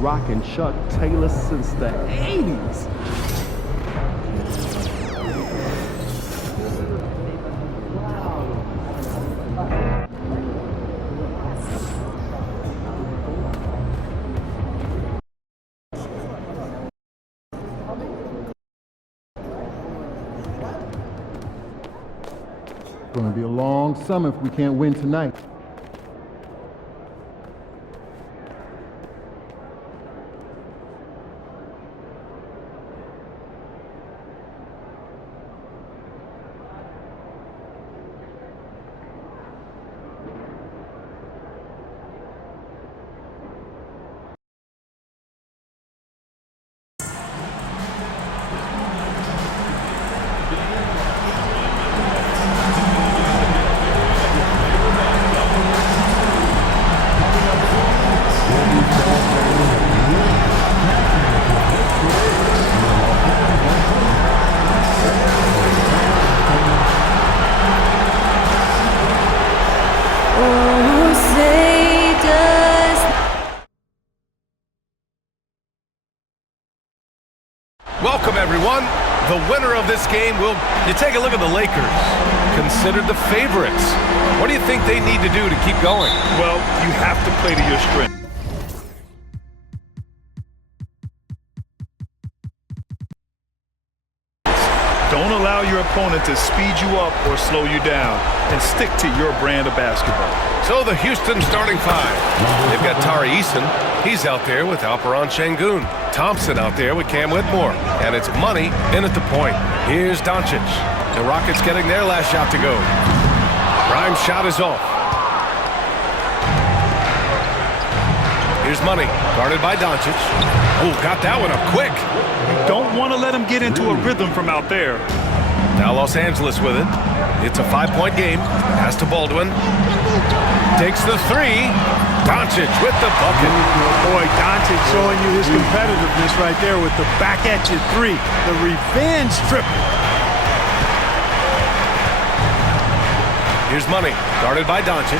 been rocking Chuck Taylor since the 80s. It's going to be a long summer if we can't win tonight. Welcome, everyone. The winner of this game will... You take a look at the Lakers, considered the favorites. What do you think they need to do to keep going? Well, you have to play to your strength. Don't allow your opponent to speed you up or slow you down, and stick to your brand of basketball. So the Houston starting five. They've got Tari Eason. He's out there with Alperen Şengün. Thompson out there with Cam Whitmore. And it's money in at the point. Here's Doncic. The Rockets getting their last shot to go. Prime shot is off. Here's money, guarded by Doncic. Oh, got that one up quick. Don't want to let him get into a rhythm from out there. Now Los Angeles with it. It's a 5-point game. Pass to Baldwin. Takes the three. Doncic with the bucket. Boy, Doncic showing you his competitiveness right there with the back at you three. The revenge triple. Here's money, guarded by Doncic.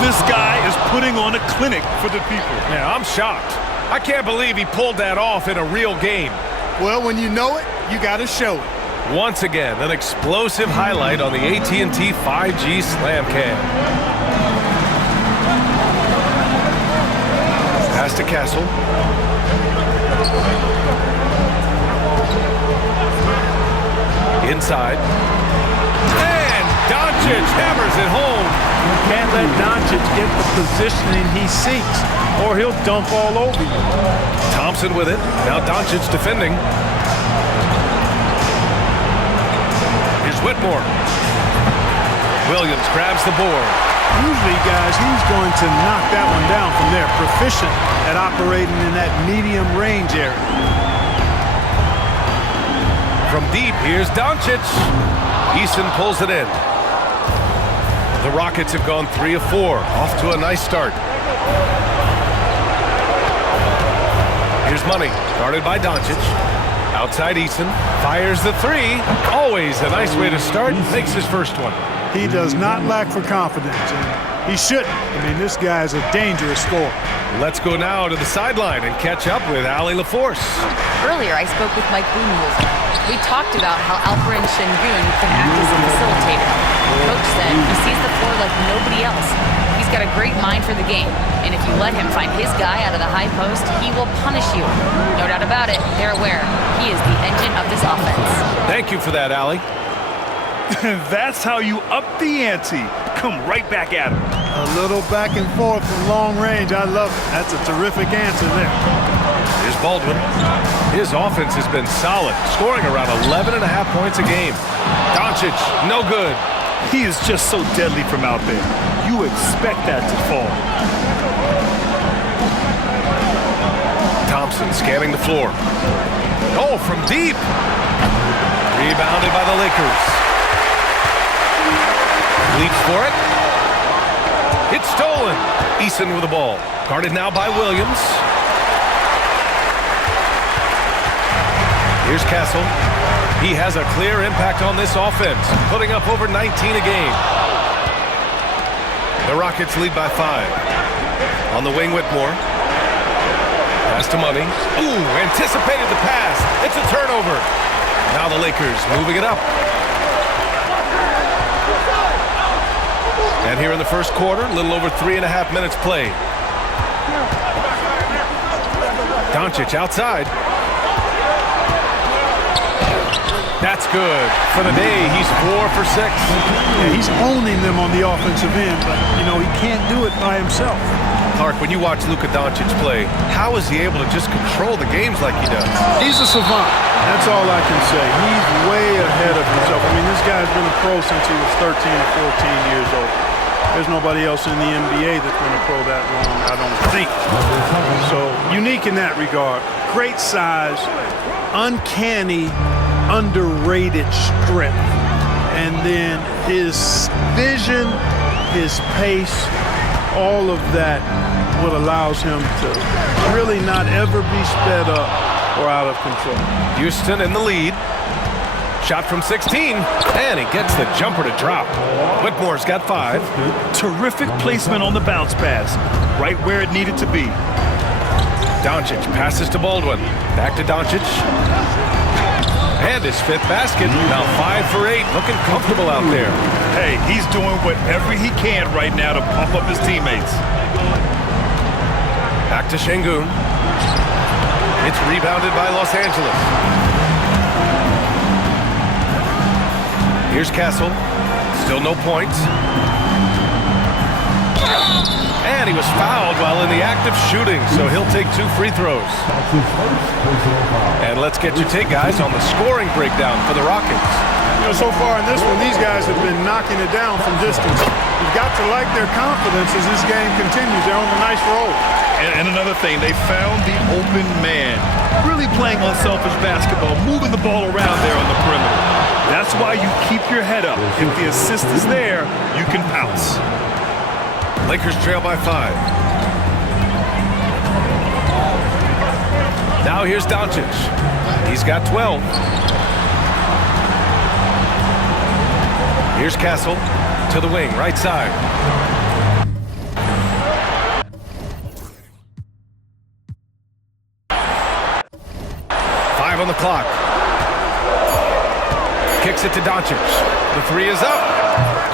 This guy is putting on a clinic for the people. Yeah, I'm shocked. I can't believe he pulled that off in a real game. Well, when you know it, you got to show it. Once again, an explosive highlight on the AT&T 5G Slam Cam. Pass to Castle. Inside. And Doncic hammers it home. You can't let Doncic get the positioning he seeks, or he'll dunk all over you. Thompson with it. Now Doncic defending. Here's Whitmore. Williams grabs the board. Usually, guys, he's going to knock that one down from there. Proficient at operating in that medium range area. From deep, here's Doncic. Eason pulls it in. The Rockets have gone 3 of 4. Off to a nice start. Here's money, guarded by Doncic. Outside Eason, fires the three. Always a nice way to start. Makes his first one. He does not lack for confidence, and he shouldn't. I mean, this guy is a dangerous scorer. Let's go now to the sideline and catch up with Allie LaForce. Earlier, I spoke with Mike Budenholzer. We talked about how Alperen Şengün can act as a facilitator. Coach said he sees the floor like nobody else. He's got a great mind for the game, and if you let him find his guy out of the high post, he will punish you. No doubt about it, they're aware. He is the engine of this offense. Thank you for that, Allie. That's how you up the ante. Come right back at him. A little back and forth from long range. I love it. That's a terrific answer there. Here's Baldwin. His offense has been solid, scoring around 11.5 points a game. Doncic, no good. He is just so deadly from out there. You expect that to fall. Thompson scanning the floor. Oh, from deep. Rebounded by the Lakers. Leaps for it. It's stolen. Eason with the ball. Guarded now by Williams. Here's Castle. He has a clear impact on this offense, putting up over 19 a game. The Rockets lead by 5. On the wing, Whitmore. Pass to Money. Ooh, anticipated the pass. It's a turnover. Now the Lakers moving it up. And here in the first quarter, a little over 3.5 minutes played. Doncic outside. That's good. For the day, he's 4 for 6. Yeah, he's owning them on the offensive end, but, you know, he can't do it by himself. Clark, when you watch Luka Doncic play, how is he able to just control the games like he does? He's a savant. That's all I can say. He's way ahead of himself. I mean, this guy's been a pro since he was 13 or 14 years old. There's nobody else in the NBA that's been a pro that long, I don't think. So, unique in that regard. Great size, uncanny, underrated strength. And then his vision, his pace, all of that what allows him to really not ever be sped up or out of control. Houston in the lead. Shot from 16, and he gets the jumper to drop. Whitmore's got 5. Terrific placement on the bounce pass, right where it needed to be. Doncic passes to Baldwin. Back to Doncic. And his 5th basket. Now 5 for 8, looking comfortable out there. Hey, he's doing whatever he can right now to pump up his teammates. Back to Şengün. It's rebounded by Los Angeles. Here's Castle. Still no points. And he was fouled while in the act of shooting, so he'll take 2 free throws. And let's get your take, guys, on the scoring breakdown for the Rockets. You know, so far in this one, these guys have been knocking it down from distance. You've got to like their confidence as this game continues. They're on a nice roll. And another thing, they found the open man. Really playing unselfish basketball, moving the ball around there on the perimeter. That's why you keep your head up. If the assist is there, you can pounce. Lakers trail by 5. Now here's Doncic. He's got 12. Here's Castle to the wing, right side. On the clock. Kicks it to Doncic. The 3 is up.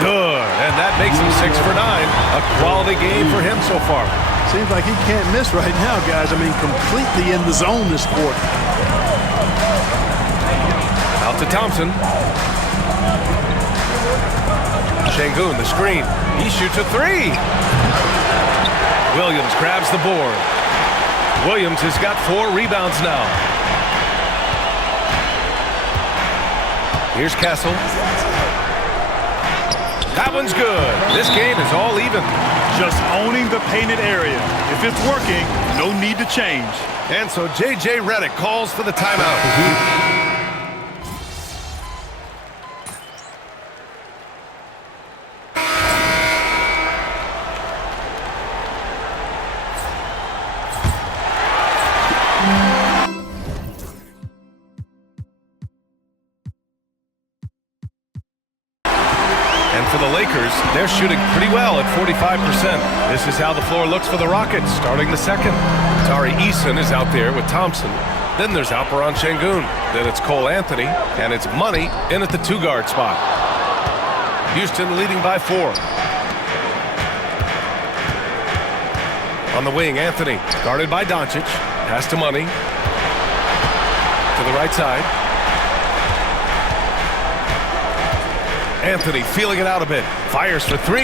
Good. And that makes him 6 for 9. A quality game for him so far. Seems like he can't miss right now, guys. I mean, completely in the zone this quarter. Out to Thompson. Şengün, the screen. He shoots a 3. Williams grabs the board. Williams has got 4 rebounds now. Here's Castle. That one's good. This game is all even. Just owning the painted area. If it's working, no need to change. And so J.J. Redick calls for the timeout. For the Lakers, they're shooting pretty well at 45%. This is how the floor looks for the Rockets, starting the second. Tari Eason is out there with Thompson. Then there's Alperen Şengün. Then it's Cole Anthony, and it's Money in at the 2-guard spot. Houston leading by 4. On the wing, Anthony, guarded by Doncic. Pass to Money. To the right side. Anthony feeling it out a bit. Fires for 3.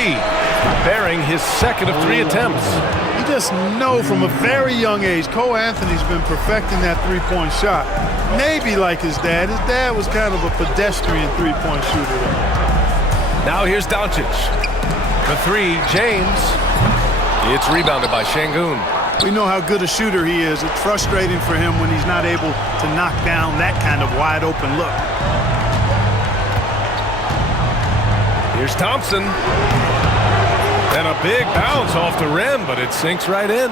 Bearing his 2nd of 3 attempts. You just know from a very young age, Cole Anthony's been perfecting that three-point shot. Maybe like his dad. His dad was kind of a pedestrian three-point shooter. Now here's Doncic. The 3, James. It's rebounded by Şengün. We know how good a shooter he is. It's frustrating for him when he's not able to knock down that kind of wide-open look. Here's Thompson. And a big bounce off the rim, but it sinks right in.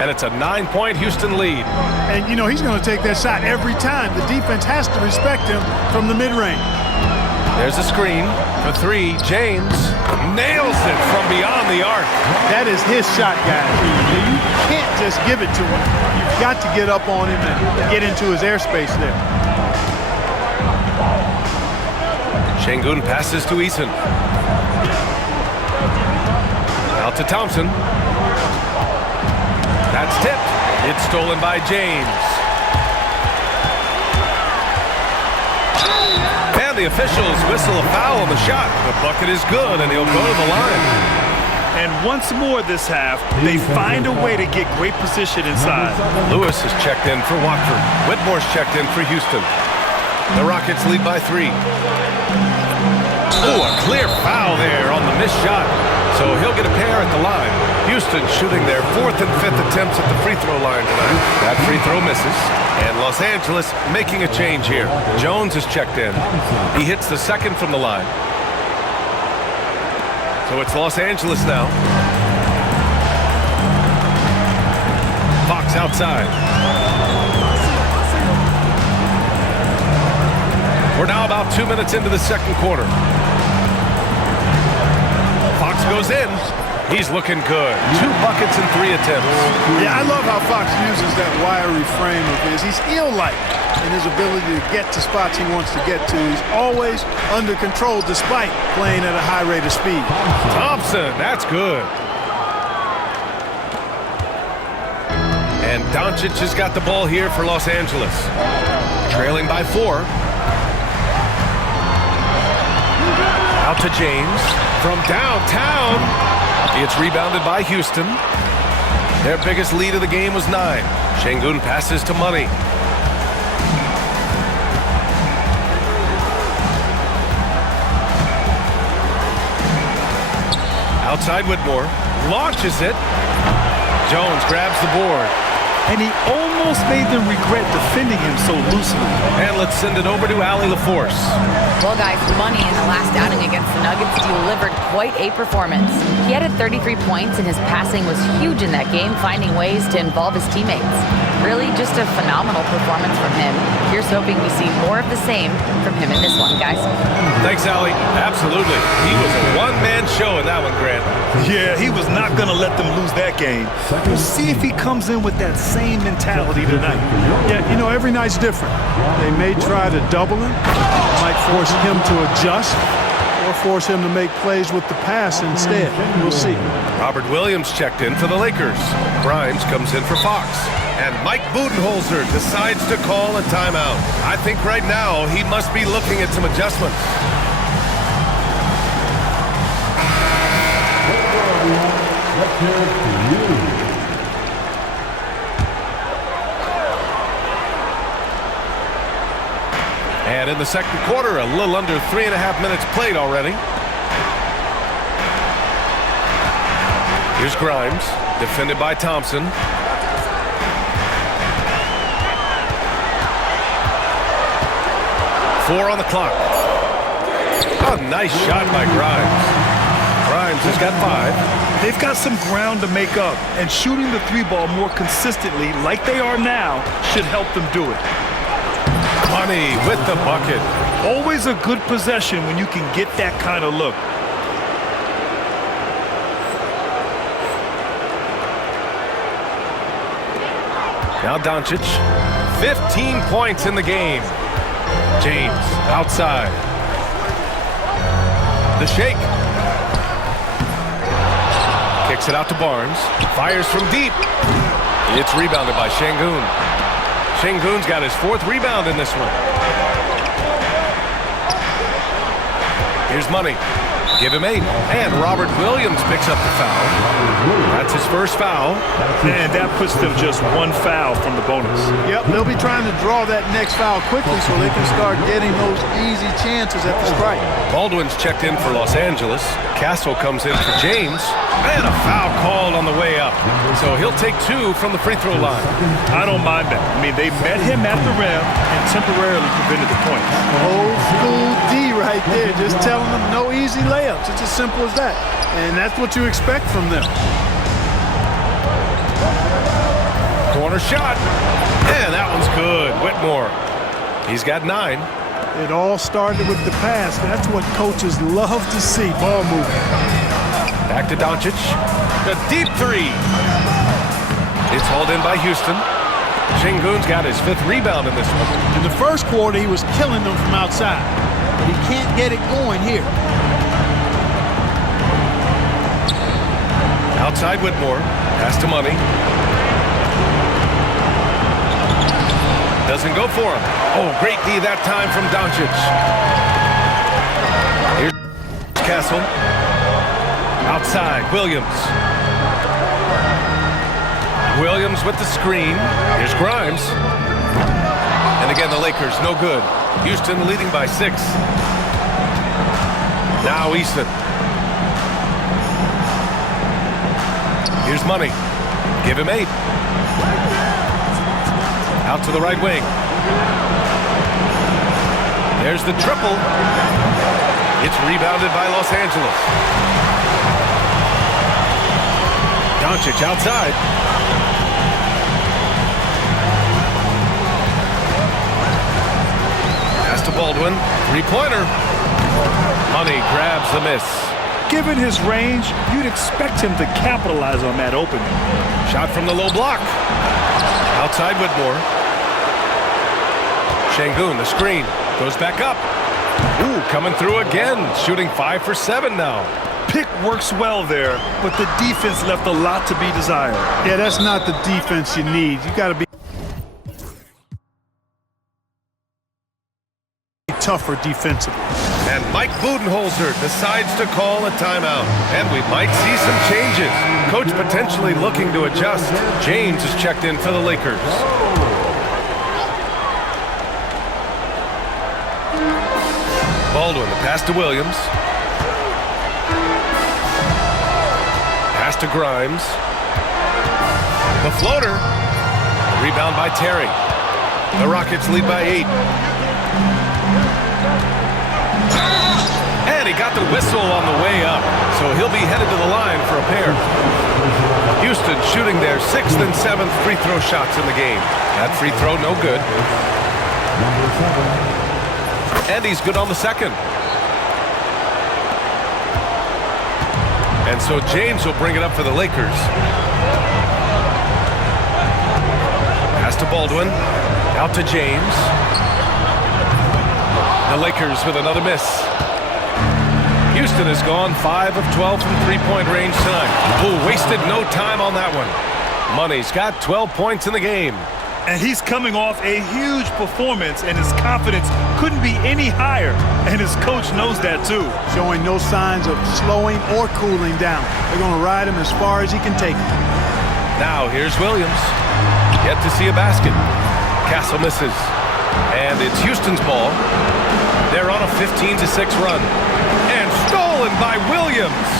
And it's a 9-point Houston lead. And, you know, he's going to take that shot every time. The defense has to respect him from the mid-range. There's a screen for 3. James nails it from beyond the arc. That is his shot, guys. You can't just give it to him. You've got to get up on him and get into his airspace there. Şengün passes to Eason. Out to Thompson. That's tipped. It's stolen by James. And the officials whistle a foul on the shot. The bucket is good, and he'll go to the line. And once more this half, they find a way to get great position inside. Lewis is checked in for Watford. Whitmore's checked in for Houston. The Rockets lead by 3. Oh, a clear foul there on the missed shot. So he'll get a pair at the line. Houston shooting their 4th and 5th attempts at the free throw line tonight. That free throw misses. And Los Angeles making a change here. Jones is checked in. He hits the 2nd from the line. So it's Los Angeles now. Fox outside. We're now about 2 minutes into the second quarter. Fox goes in. He's looking good. 2 buckets and 3 attempts. Yeah, I love how Fox uses that wiry frame of his. He's eel-like in his ability to get to spots he wants to get to. He's always under control despite playing at a high rate of speed. Thompson, that's good. And Doncic has got the ball here for Los Angeles. Trailing by 4. Out to James from downtown. It's rebounded by Houston. Their biggest lead of the game was 9. Şengün passes to Money. Outside Whitmore. Launches it. Jones grabs the board. And he almost made them regret defending him so loosely. And let's send it over to Allie LaForce. Well, guys, Money in the last outing against the Nuggets delivered quite a performance. He added 33 points, and his passing was huge in that game, finding ways to involve his teammates. Really just a phenomenal performance from him. Here's hoping we see more of the same from him in this one, guys. Thanks, Allie. Absolutely. He was a one-man show in that one, Grant. Yeah, he was not going to let them lose that game. We'll see if he comes in with that same mentality tonight. Yeah, you know, every night's different. They may try to double him, might force him to adjust, or force him to make plays with the pass instead. We'll see. Robert Williams checked in for the Lakers. Grimes comes in for Fox. And Mike Budenholzer decides to call a timeout. I think right now he must be looking at some adjustments. Let's hear it for you. And in the second quarter, a little under 3.5 minutes played already. Here's Grimes, defended by Thompson. Four on the clock. A nice shot by Grimes. Grimes has got 5. They've got some ground to make up, and shooting the 3-ball more consistently like they are now should help them do it. Money with the bucket. Always a good possession when you can get that kind of look. Now Doncic, 15 points in the game. James outside. The shake. Kicks it out to Barnes. Fires from deep. It's rebounded by Şengün. Şengün's got his 4th rebound in this one. Here's Money. Give him 8. And Robert Williams picks up the foul. That's his first foul. And that puts them just 1 foul from the bonus. Yep, they'll be trying to draw that next foul quickly so they can start getting those easy chances at the strike. Baldwin's checked in for Los Angeles. Castle comes in for James. And a foul called on the way up. So he'll take 2 from the free throw line. I don't mind that. I mean, they met him at the rim and temporarily prevented the points. Old school D right there, just telling them no easy layups. It's as simple as that. And that's what you expect from them. Corner shot. And that one's good. Whitmore. He's got 9. It all started with the pass. That's what coaches love to see, ball movement. Back to Doncic. The deep 3. It's hauled in by Houston. Şengün's got his 5th rebound in this one. In the first quarter, he was killing them from outside. But he can't get it going here. Outside Whitmore. Pass to Money. Doesn't go for him. Oh, great D that time from Doncic. Here's Castle. Outside, Williams. Williams with the screen. Here's Grimes. And again, the Lakers, no good. Houston leading by 6. Now Easton. Here's Money. Give him 8. Out to the right wing. There's the triple. It's rebounded by Los Angeles. Doncic outside. Pass to Baldwin. 3-pointer. Money grabs the miss. Given his range, you'd expect him to capitalize on that opening. Shot from the low block. Outside Whitmore. Şengün, the screen. Goes back up. Ooh, coming through again. Shooting 5 for 7 now. Pick works well there, but the defense left a lot to be desired. Yeah, that's not the defense you need. You got to be tougher defensively. And Mike Budenholzer decides to call a timeout. And we might see some changes. Coach potentially looking to adjust. James is checked in for the Lakers. Baldwin, the pass to Williams. Pass to Grimes. The floater. Rebound by Terry. The Rockets lead by 8. And he got the whistle on the way up, so he'll be headed to the line for a pair. Houston shooting their 6th and 7th free throw shots in the game. That free throw no good. And he's good on the 2nd. And so James will bring it up for the Lakers. Pass to Baldwin. Out to James. The Lakers with another miss. Houston has gone 5 of 12 from three-point range tonight. Oh, wasted no time on that one. Money's got 12 points in the game. And he's coming off a huge performance, and his confidence couldn't be any higher. And his coach knows that, too. Showing no signs of slowing or cooling down. They're going to ride him as far as he can take him. Now here's Williams. Yet to see a basket. Castle misses. And it's Houston's ball. They're on a 15-6 run. And stolen by Williams.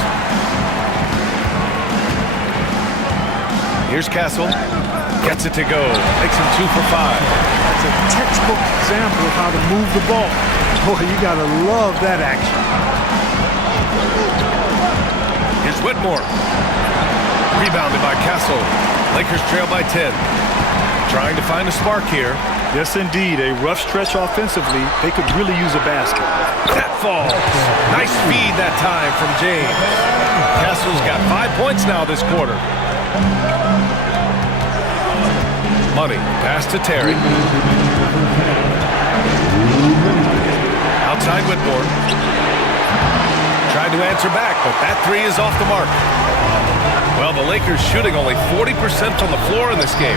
Here's Castle. Gets it to go. Makes him 2 for 5. That's a textbook example of how to move the ball. Boy, you got to love that action. Here's Whitmore. Rebounded by Castle. Lakers trail by 10. Trying to find a spark here. Yes, indeed. A rough stretch offensively. They could really use a basket. That falls. Nice feed that time from James. Castle's got 5 points now this quarter. Money. Pass to Terry. Outside Whitmore. Tried to answer back, but that 3 is off the mark. Well, the Lakers shooting only 40% from the floor in this game.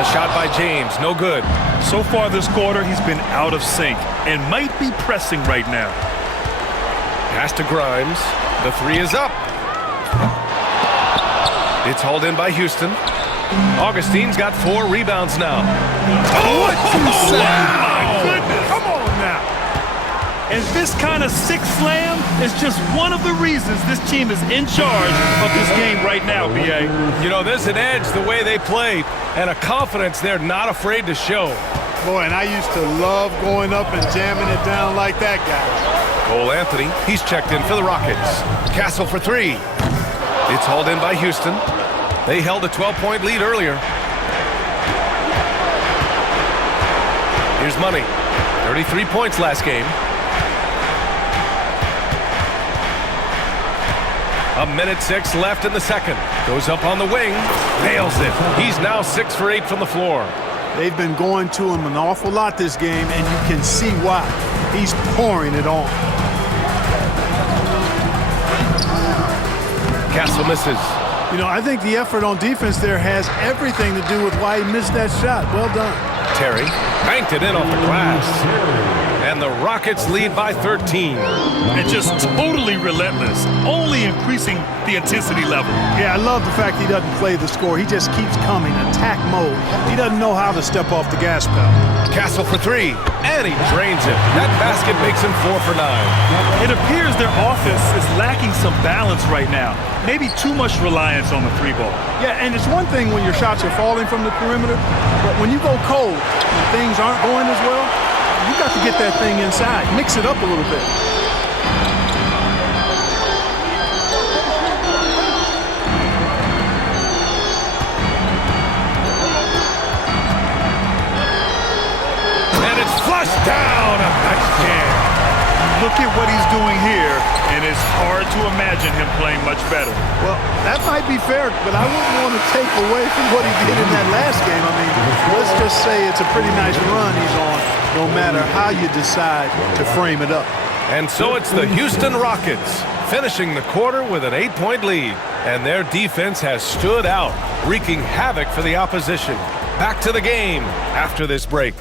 The shot by James, no good. So far this quarter, he's been out of sync and might be pressing right now. Pass to Grimes. The 3 is up. It's hauled in by Houston. Augustine's got 4 rebounds now. Oh, My goodness. Come on now. And this kind of six slam is just one of the reasons this team is in charge of this game right now, B.A. You know, there's an edge the way they play and a confidence they're not afraid to show. Boy, and I used to love going up and jamming it down like that, guys. Cole Anthony, he's checked in for the Rockets. Castle for 3. It's hauled in by Houston. They held a 12-point lead earlier. Here's Money. 33 points last game. 1:06 left in the second. Goes up on the wing. Nails it. He's now 6 for 8 from the floor. They've been going to him an awful lot this game, and you can see why. He's pouring it on. Castle misses. You know, I think the effort on defense there has everything to do with why he missed that shot. Well done. Terry banked it in off the glass. And the Rockets lead by 13. And just totally relentless, only increasing the intensity level. Yeah, I love the fact he doesn't play the score. He just keeps coming, attack mode. He doesn't know how to step off the gas pedal. Castle for 3, and he drains it. That basket makes him 4 for 9. It appears their offense is lacking some balance right now. Maybe too much reliance on the 3-ball. Yeah, and it's one thing when your shots are falling from the perimeter, but when you go cold and things aren't going as well, you got to get that thing inside. Mix it up a little bit. And it's flushed down. A nice jam. Look at what he's doing here, and it's hard to imagine him playing much better. Well, that might be fair, but I wouldn't want to take away from what he did in that last game. I mean, let's just say it's a pretty nice run he's on, no matter how you decide to frame it up. And so it's the Houston Rockets finishing the quarter with an 8-point lead. And their defense has stood out, wreaking havoc for the opposition. Back to the game after this break.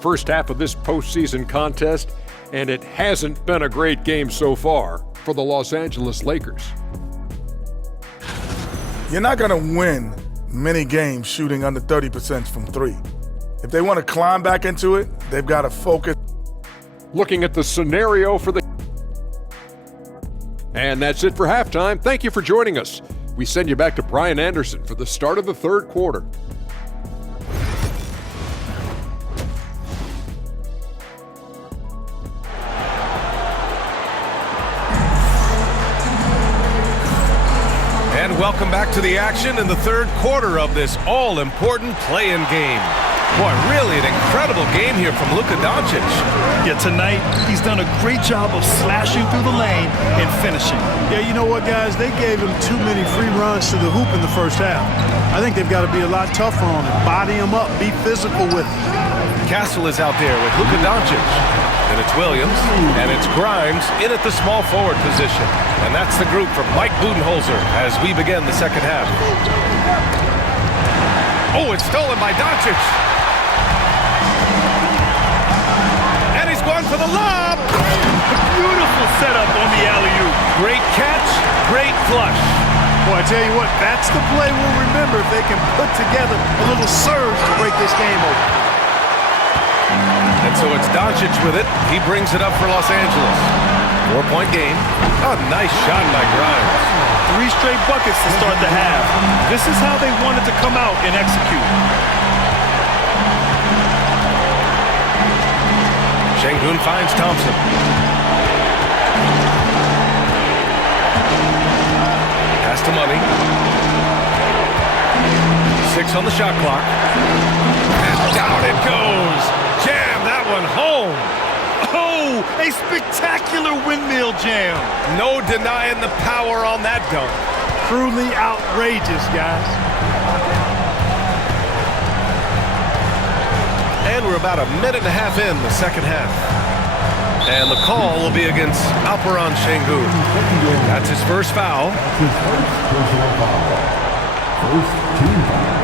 First half of this postseason contest, and it hasn't been a great game so far for the Los Angeles Lakers. You're not going to win many games shooting under 30% from 3. If they want to climb back into it, they've got to focus. Looking at the scenario for the... And that's it for halftime. Thank you for joining us. We send you back to Brian Anderson for the start of the third quarter. And welcome back to the action in the third quarter of this all-important play-in game. Boy, really an incredible game here from Luka Doncic. Yeah, tonight he's done a great job of slashing through the lane and finishing. Yeah, you know what, guys? They gave him too many free runs to the hoop in the first half. I think they've got to be a lot tougher on him. Body him up, be physical with him. Castle is out there with Luka Doncic. And it's Williams, and it's Grimes in at the small forward position. And that's the group from Mike Budenholzer as we begin the second half. Oh, it's stolen by Doncic. And he's going for the lob. Beautiful setup on the alley-oop. Great catch, great flush. Boy, I tell you what, that's the play we'll remember if they can put together a little surge to break this game open. And so it's Doncic with it. He brings it up for Los Angeles. 4-point game. A nice shot by Grimes. 3 straight buckets to start the half. This is how they wanted to come out and execute. Şengün finds Thompson. Pass to Money. 6 on the shot clock. And down it goes. Jam that one home. Oh, a spectacular windmill jam. No denying the power on that dunk. Truly outrageous, guys. And we're about a minute and a half in the second half. And the call will be against Alperen Şengün. That's his first foul. That's his first personal foul. First team foul.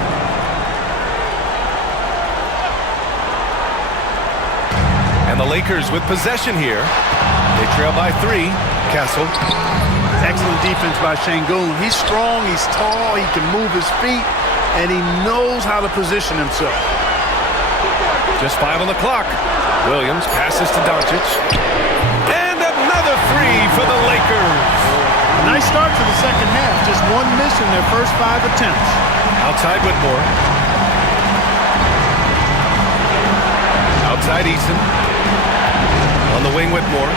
And the Lakers with possession here. They trail by 3. Castle. Excellent defense by Şengün. He's strong, he's tall, he can move his feet, and he knows how to position himself. Just 5 on the clock. Williams passes to Doncic. And another 3 for the Lakers. Nice start to the second half. Just 1 miss in their first 5 attempts. Outside Whitmore. Outside Eason. On the wing, Whitmore.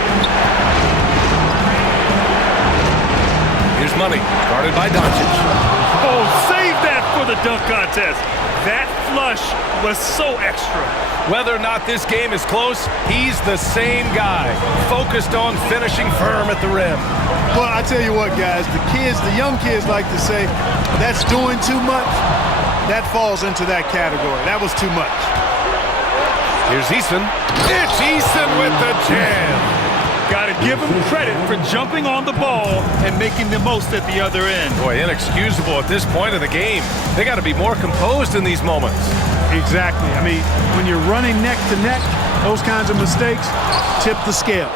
Here's Money, guarded by Doncic. Oh, save that for the dunk contest. That flush was so extra. Whether or not this game is close, he's the same guy, focused on finishing firm at the rim. Well, I tell you what, guys, the young kids like to say, that's doing too much. That falls into that category. That was too much. Here's Eason. It's Eason with the jam. Got to give him credit for jumping on the ball and making the most at the other end. Boy, inexcusable at this point of the game. They got to be more composed in these moments. Exactly. I mean, when you're running neck to neck, those kinds of mistakes tip the scales.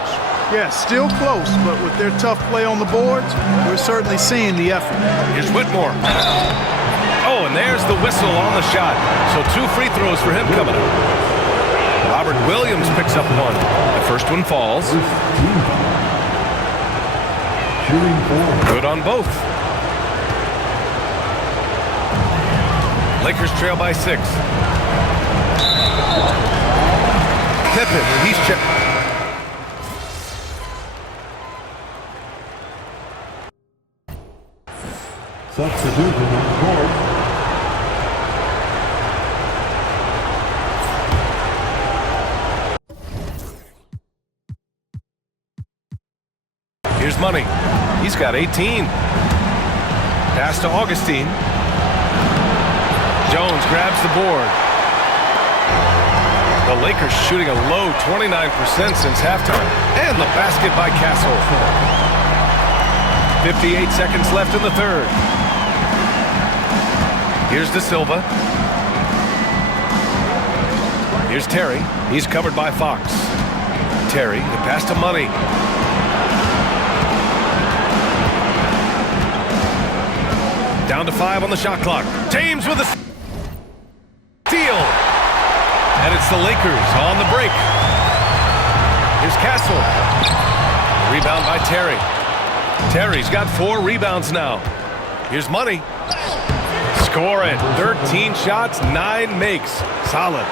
Yeah, still close, but with their tough play on the boards, we're certainly seeing the effort. Here's Whitmore. Oh, and there's the whistle on the shot. So 2 free throws for him coming up. Robert Williams picks up one. The first one falls. Good on both. Lakers trail by 6. Pippen, he's chipped. Substitution on the court. Here's Money. He's got 18. Pass to Augustine. Jones grabs the board. The Lakers shooting a low 29% since halftime. And the basket by Castle. 58 seconds left in the third. Here's De Silva. Here's Terry. He's covered by Fox. Terry, the pass to Money. Down to 5 on the shot clock. James with a steal. And it's the Lakers on the break. Here's Castle. Rebound by Terry. Terry's got 4 rebounds now. Here's Money. Score it. 13 shots, 9 makes. Solid.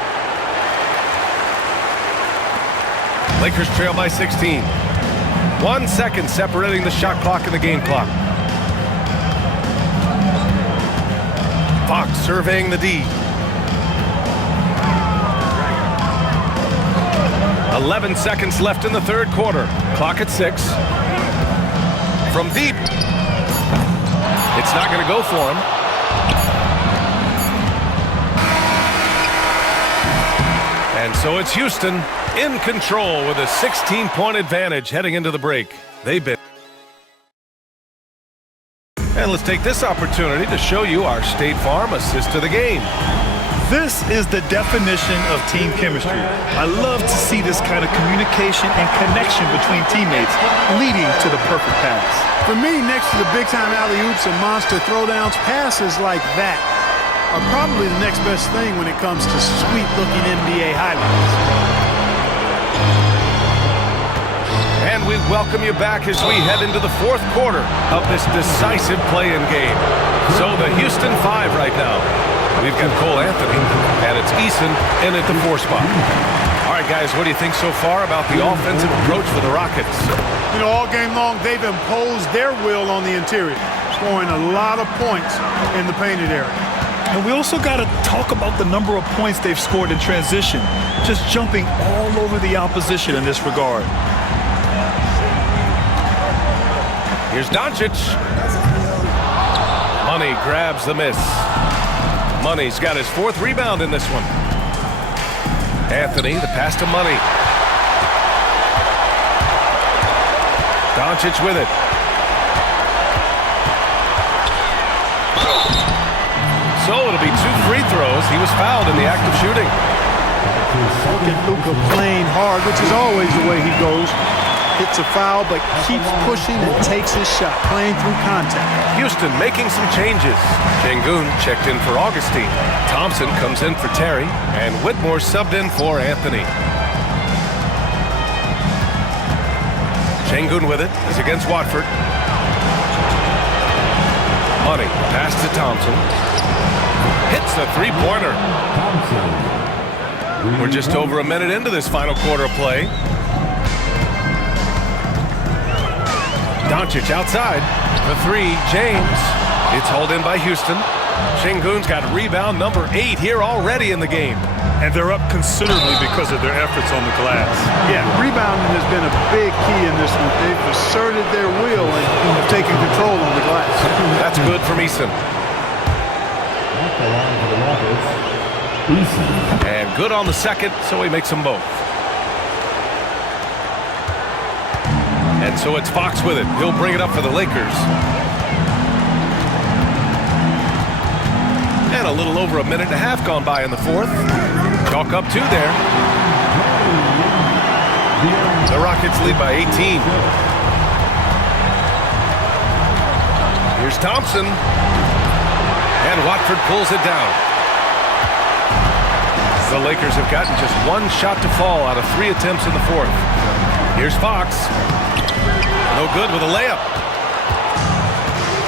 Lakers trail by 16. 1 second separating the shot clock and the game clock. Fox surveying the D. 11 seconds left in the third quarter. Clock at 6. From deep. It's not going to go for him. And so it's Houston in control with a 16-point advantage heading into the break. They've been. And let's take this opportunity to show you our State Farm assist to the game. This is the definition of team chemistry. I love to see this kind of communication and connection between teammates leading to the perfect pass. For me, next to the big-time alley-oops and monster throwdowns, passes like that are probably the next best thing when it comes to sweet-looking NBA highlights. And we welcome you back as we head into the fourth quarter of this decisive play-in game. So the Houston 5 right now. We've got Cole Anthony, and it's Eason in at the 4 spot. All right, guys, what do you think so far about the offensive approach for the Rockets? You know, all game long, they've imposed their will on the interior, scoring a lot of points in the painted area. And we also got to talk about the number of points they've scored in transition, just jumping all over the opposition in this regard. Here's Doncic. Money grabs the miss. Money's got his 4th rebound in this one. Anthony, the pass to Money. Doncic with it. So it'll be 2 free throws. He was fouled in the act of shooting. Look at Luka playing hard, which is always the way he goes. Hits a foul, but keeps pushing and takes his shot, playing through contact. Houston making some changes. Şengün checked in for Augustine. Thompson comes in for Terry, and Whitmore subbed in for Anthony. Şengün with it is against Watford. Money, pass to Thompson. Hits the 3-pointer. We're just over a minute into this final quarter of play. Doncic outside. The 3, James. It's hauled in by Houston. Şengün's got rebound number 8 here already in the game. And they're up considerably because of their efforts on the glass. Yeah, rebounding has been a big key in this one. They've asserted their will and have taken control on the glass. That's good from Eason. At the line for the Rockets, Eason. And good on the second, so he makes them both. And so it's Fox with it. He'll bring it up for the Lakers. And a little over a minute and a half gone by in the fourth. Chalk up 2 there. The Rockets lead by 18. Here's Thompson. And Watford pulls it down. The Lakers have gotten just 1 shot to fall out of 3 attempts in the fourth. Here's Fox. No good with a layup.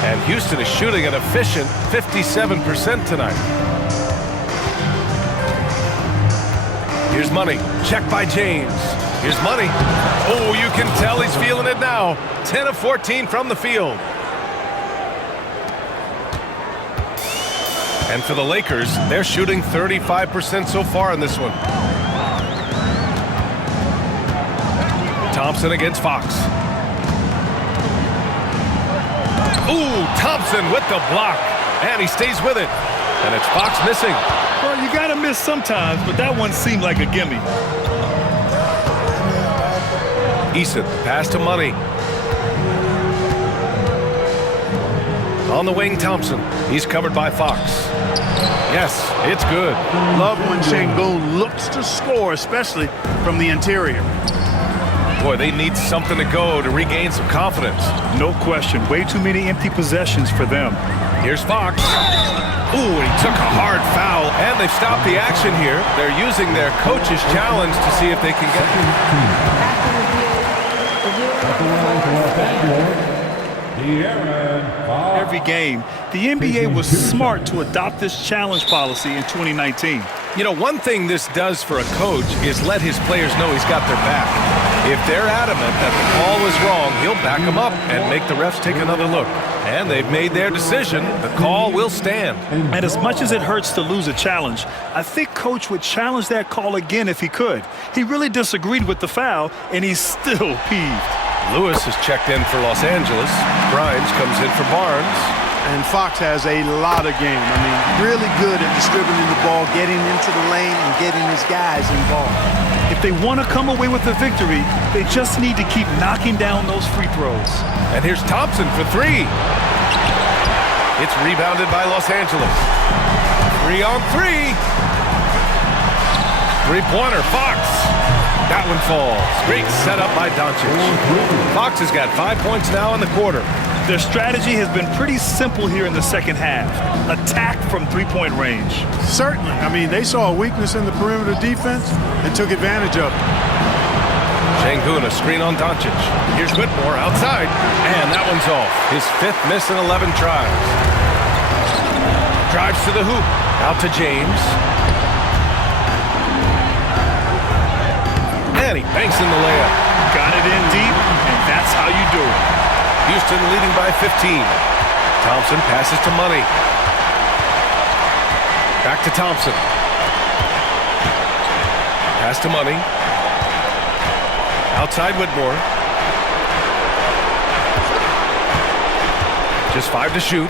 And Houston is shooting an efficient 57% tonight. Here's Money. Check by James. Here's Money. Oh, you can tell he's feeling it now. 10 of 14 from the field. And for the Lakers, they're shooting 35% so far in this one. Thompson against Fox. Ooh, Thompson with the block. And he stays with it. And it's Fox missing. Well, you got to miss sometimes, but that one seemed like a gimme. Eason, pass to Money. On the wing, Thompson. He's covered by Fox. Yes, it's good. Love when Şengün looks to score, especially from the interior. Boy, they need something to go to regain some confidence. No question. Way too many empty possessions for them. Here's Fox. Ooh, and he took a hard foul. And they've stopped the action here. They're using their coach's challenge to see if they can get it. At the line for Los Angeles, De'Aaron Fox. Every game, the NBA was smart to adopt this challenge policy in 2019. You know, one thing this does for a coach is let his players know he's got their back. If they're adamant that the call was wrong, he'll back them up and make the refs take another look. And they've made their decision. The call will stand. And as much as it hurts to lose a challenge, I think Coach would challenge that call again if he could. He really disagreed with the foul, and he's still peeved. Lewis has checked in for Los Angeles. Grimes comes in for Barnes. And Fox has a lot of game. I mean, really good at distributing the ball, getting into the lane, and getting his guys involved. If they want to come away with a victory, they just need to keep knocking down those free throws. And here's Thompson for 3. It's rebounded by Los Angeles. 3 on 3. Three-pointer, Fox. That one falls. Great setup by Doncic. Fox has got 5 points now in the quarter. Their strategy has been pretty simple here in the second half. Attack from three-point range. Certainly. I mean, they saw a weakness in the perimeter defense and took advantage of it. Şengün, a screen on Doncic. Here's Whitmore outside. And that one's off. His 5th miss in 11 tries. Drives to the hoop. Out to James. And he banks in the layup. Got it in deep, and that's how you do it. Houston leading by 15. Thompson passes to Money. Back to Thompson. Pass to Money. Outside Whitmore. Just 5 to shoot.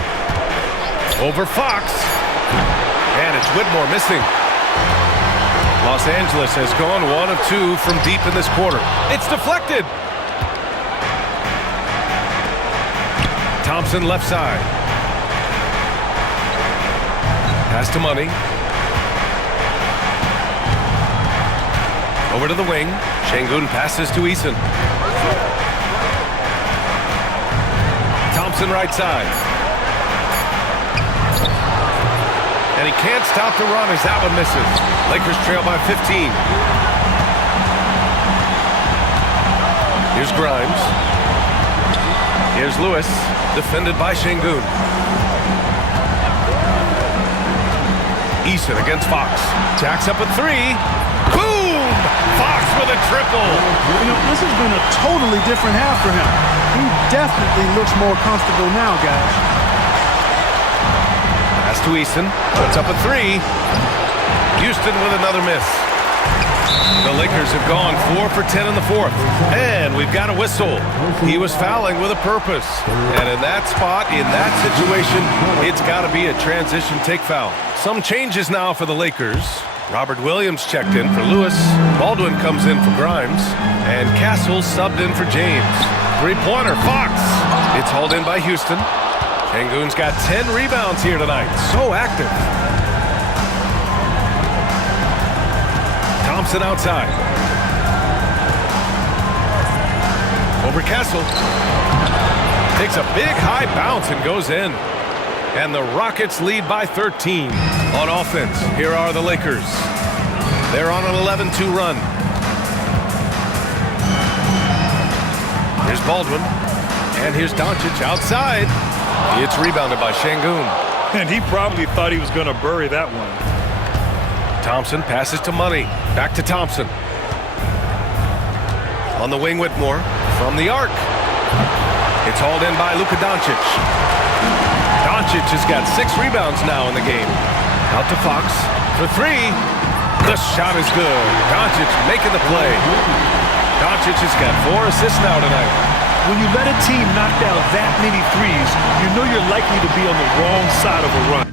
Over Fox. And it's Whitmore missing. Los Angeles has gone 1 of 2 from deep in this quarter. It's deflected. Thompson left side. Pass to Money. Over to the wing. Şengün passes to Eason. Thompson right side. And he can't stop the run as that one misses. Lakers trail by 15. Here's Grimes. Here's Lewis. Defended by Şengün. Eason against Fox. Jacks up a 3. Boom! Fox with a triple. You know, this has been a totally different half for him. He definitely looks more comfortable now, guys. Pass to to Eason. Puts up a three. Houston with another miss. The Lakers have gone 4 for 10 in the fourth. And we've got a whistle. He was fouling with a purpose. And in that spot, in that situation, it's got to be a transition take foul. Some changes now for the Lakers. Robert Williams checked in for Lewis. Baldwin comes in for Grimes. And Castle subbed in for James. Three-pointer, Fox. It's hauled in by Houston. Şengün's got 10 rebounds here tonight. So active. Thompson outside. Over Castle. Takes a big high bounce and goes in. And the Rockets lead by 13 on offense. Here are the Lakers. They're on an 11-2 run. Here's Baldwin. And here's Doncic outside. It's rebounded by Şengün. And he probably thought he was going to bury that one. Thompson passes to Money. Back to Thompson. On the wing, Whitmore. From the arc. It's hauled in by Luka Doncic. Doncic has got 6 rebounds now in the game. Out to Fox for 3. The shot is good. Doncic making the play. Doncic has got 4 assists now tonight. When you let a team knock down that many threes, you know you're likely to be on the wrong side of a run.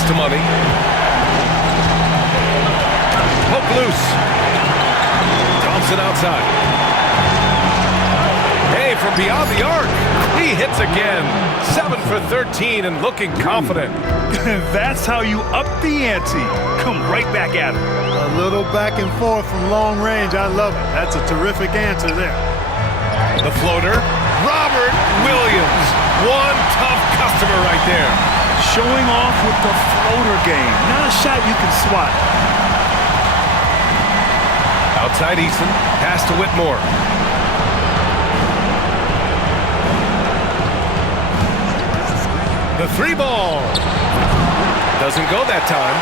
To Money. Poke loose. Thompson outside. Hey, from beyond the arc. He hits again. 7 for 13 and looking confident. That's how you up the ante. Come right back at him. A little back and forth from long range. I love it. That's a terrific answer there. The floater. Robert Williams. One tough customer right there. Showing off with the floater game. Not a shot you can swat. Outside Eason. Pass to Whitmore. The 3 ball. Doesn't go that time.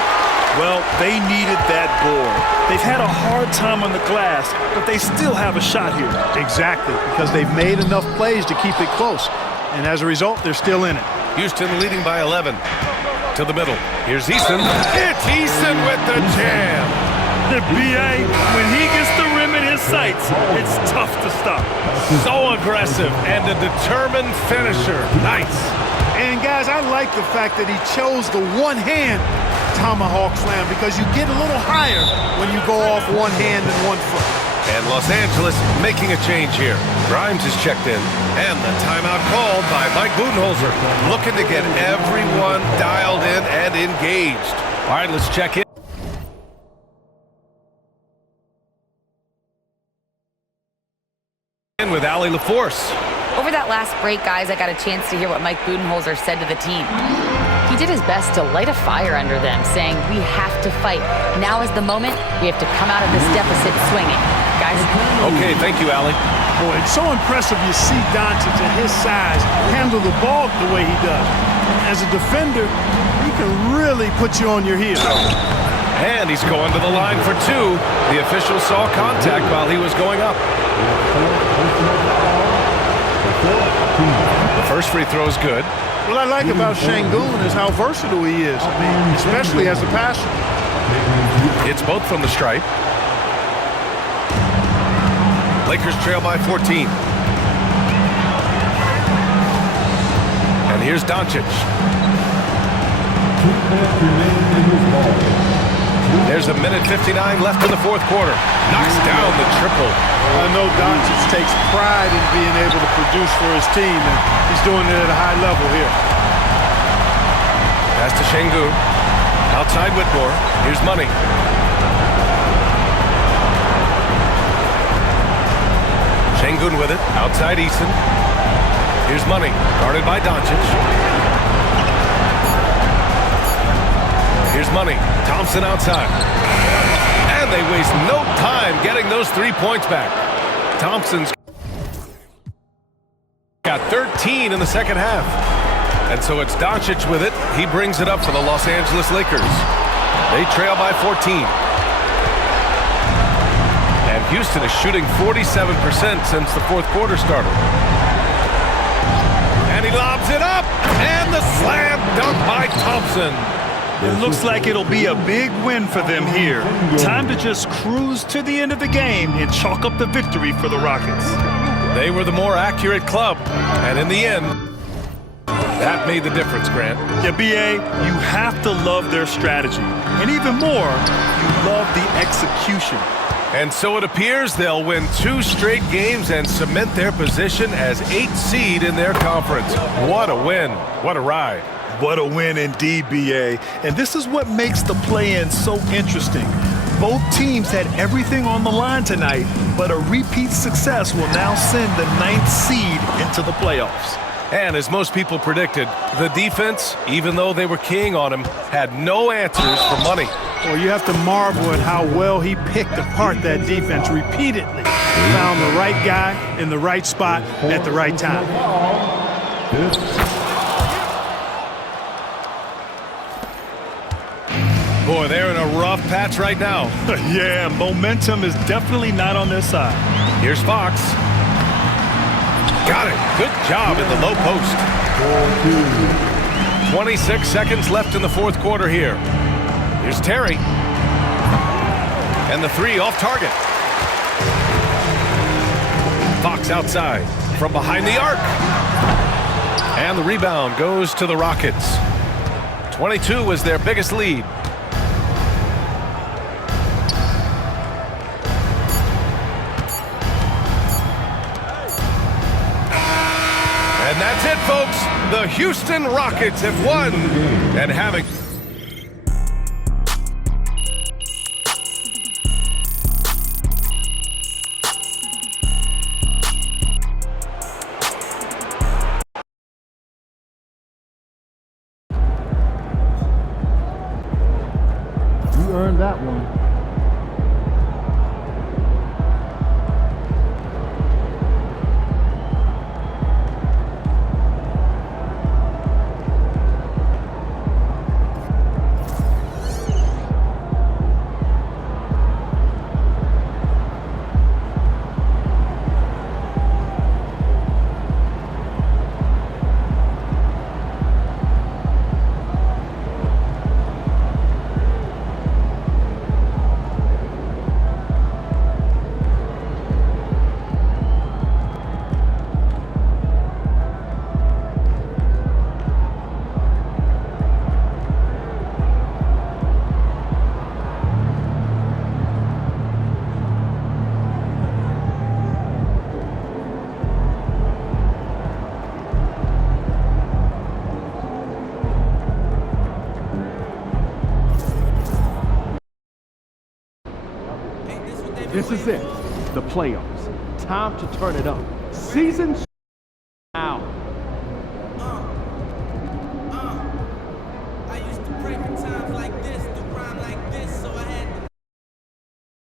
Well, they needed that board. They've had a hard time on the glass, but they still have a shot here. Exactly, because they've made enough plays to keep it close. And as a result, they're still in it. Houston leading by 11. To the middle. Here's Eason. It's Eason with the jam. The B.A., when he gets the rim in his sights, it's tough to stop. So aggressive and a determined finisher. Nice. And guys, I like the fact that he chose the one-hand tomahawk slam because you get a little higher when you go off one hand and one foot. And Los Angeles making a change here. Grimes is checked in. And the timeout called by Mike Budenholzer. Looking to get everyone dialed in and engaged. All right, let's check in with Allie LaForce. Over that last break, guys, I got a chance to hear what Mike Budenholzer said to the team. He did his best to light a fire under them, saying, we have to fight. Now is the moment. We have to come out of this deficit swinging. Guys? Okay, thank you, Allie. Boy, it's so impressive you see Doncic at his size handle the ball the way he does. As a defender, he can really put you on your heels. And he's going to the line for 2. The official saw contact while he was going up. The first free throw is good. What I like about Şengün is how versatile he is, especially as a passer. It's both from the stripe. Lakers trail by 14. And here's Doncic. There's a minute 59 left in the fourth quarter. Knocks down the triple. I know Doncic takes pride in being able to produce for his team, and he's doing it at a high level here. Pass to Şengün. Outside Whitmore. Here's Money. Şengün with it. Outside Eason. Here's Money. Guarded by Doncic. Here's Money. Thompson outside. And they waste no time getting those 3 points back. Thompson's got 13 in the second half. And so it's Doncic with it. He brings it up for the Los Angeles Lakers. They trail by 14. And Houston is shooting 47% since the fourth quarter started. And he lobs it up. And the slam dunk by Thompson. It looks like it'll be a big win for them here. Time to just cruise to the end of the game and chalk up the victory for the Rockets. They were the more accurate club. And in the end, that made the difference, Grant. Yeah, B.A., you have to love their strategy. And even more, you love the execution. And so it appears they'll win 2 straight games and cement their position as 8th seed in their conference. What a win. What a ride. What a win indeed, B.A. And this is what makes the play-in so interesting. Both teams had everything on the line tonight, but a repeat success will now send the 9th seed into the playoffs. And as most people predicted, the defense, even though they were keying on him, had no answers for Money. Well, you have to marvel at how well he picked apart that defense repeatedly. Found the right guy in the right spot at the right time. Boy, they're in a rough patch right now. Yeah, momentum is definitely not on their side. Here's Fox. Got it. Good job in the low post. 26 seconds left in the fourth quarter here. Here's Terry. And the 3 off target. Fox outside from behind the arc. And the rebound goes to the Rockets. 22 was their biggest lead. And that's it, folks. The Houston Rockets have won. And having... You earned that one. This is it, the playoffs. Time to turn it up. Season now.